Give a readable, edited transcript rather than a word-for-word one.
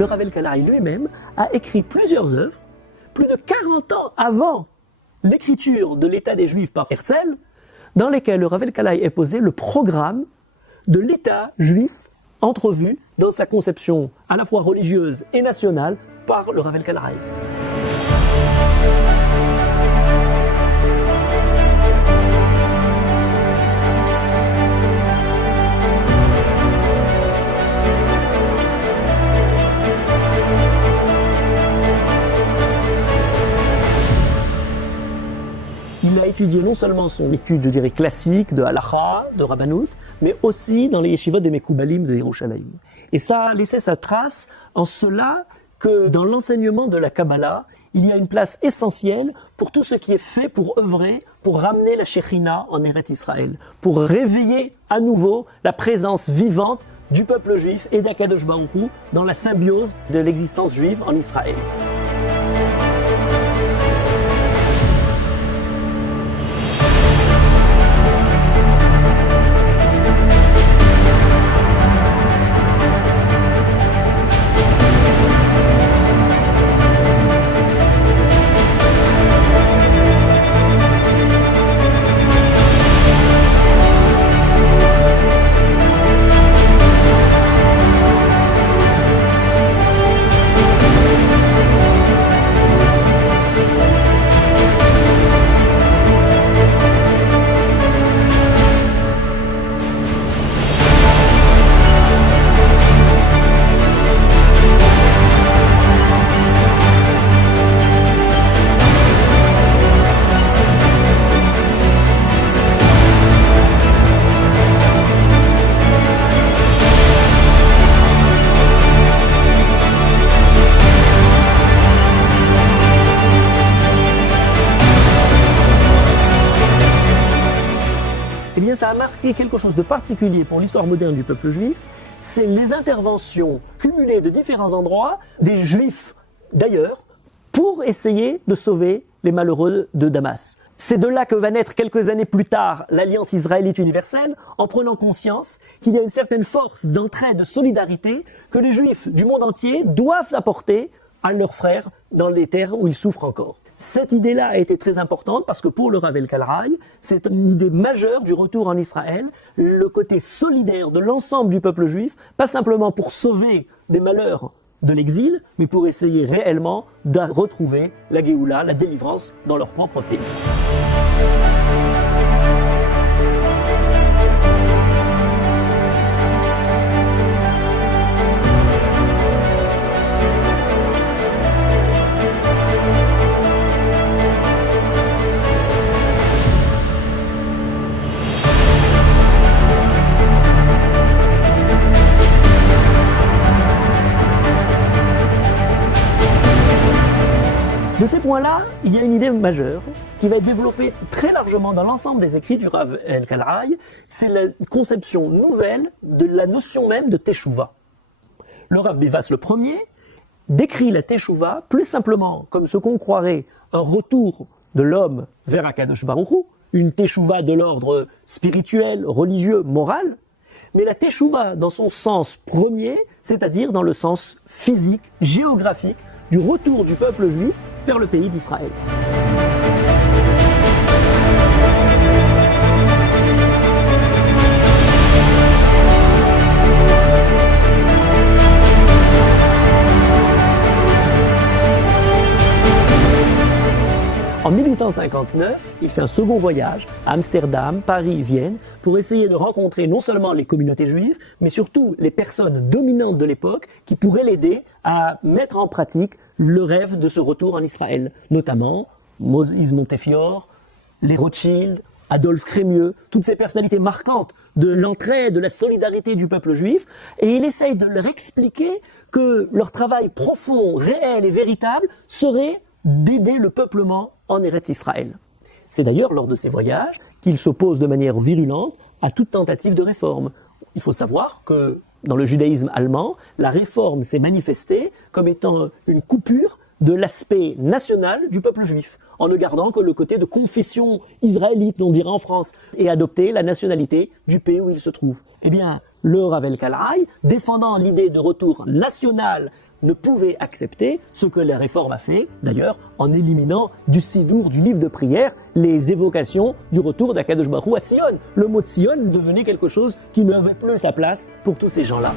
le Rav el-Kalaï lui-même a écrit plusieurs œuvres, plus de 40 ans avant l'écriture de l'État des Juifs par Herzl, dans lesquelles le Rav el-Kalaï est posé le programme de l'État juif entrevu dans sa conception à la fois religieuse et nationale par le Rav el-Kalaï. Il a étudié non seulement son étude, je dirais, classique de Halacha, de Rabbanout, mais aussi dans les yeshivot des Mekoubalim de Yerushalayim. Et ça a laissé sa trace en cela que dans l'enseignement de la Kabbalah, il y a une place essentielle pour tout ce qui est fait pour œuvrer, pour ramener la Shekhinah en Eretz Israël, pour réveiller à nouveau la présence vivante du peuple juif et d'Akadosh Baruch Hu dans la symbiose de l'existence juive en Israël. Eh bien, ça a marqué quelque chose de particulier pour l'histoire moderne du peuple juif, c'est les interventions cumulées de différents endroits des juifs d'ailleurs pour essayer de sauver les malheureux de Damas. C'est de là que va naître quelques années plus tard l'Alliance israélite universelle, en prenant conscience qu'il y a une certaine force d'entraide, de solidarité que les juifs du monde entier doivent apporter à leurs frères dans les terres où ils souffrent encore. Cette idée-là a été très importante parce que pour le Rav el-Kalaï, c'est une idée majeure du retour en Israël, le côté solidaire de l'ensemble du peuple juif, pas simplement pour sauver des malheurs de l'exil, mais pour essayer réellement de retrouver la Géoula, la délivrance dans leur propre pays. De ces points-là, il y a une idée majeure qui va être développée très largement dans l'ensemble des écrits du Rav el-Kalaï, c'est la conception nouvelle de la notion même de Teshuvah. Le Rav Bivas le premier décrit la Teshuvah plus simplement comme ce qu'on croirait un retour de l'homme vers Akadosh Baruch Hu, une Teshuvah de l'ordre spirituel, religieux, moral, mais la Teshuvah dans son sens premier, c'est-à-dire dans le sens physique, géographique, du retour du peuple juif vers le pays d'Israël. En 1859, il fait un second voyage à Amsterdam, Paris, Vienne, pour essayer de rencontrer non seulement les communautés juives, mais surtout les personnes dominantes de l'époque qui pourraient l'aider à mettre en pratique le rêve de ce retour en Israël, notamment Moïse Montefiore, les Rothschild, Adolphe Crémieux, toutes ces personnalités marquantes de l'entraide, de la solidarité du peuple juif, et il essaye de leur expliquer que leur travail profond, réel et véritable serait d'aider le peuplement en Eretz Israël. C'est d'ailleurs lors de ces voyages qu'il s'oppose de manière virulente à toute tentative de réforme. Il faut savoir que dans le judaïsme allemand, la réforme s'est manifestée comme étant une coupure de l'aspect national du peuple juif, en ne gardant que le côté de confession israélite, on dirait en France, et adopter la nationalité du pays où il se trouve. Eh bien, le Rav El-Kalaï, défendant l'idée de retour national, ne pouvait accepter ce que la réforme a fait, d'ailleurs, en éliminant du Sidour, du livre de prière, les évocations du retour d'Akadosh Baruch Hu à Tzion. Le mot Tzion devenait quelque chose qui n'avait plus sa place pour tous ces gens-là.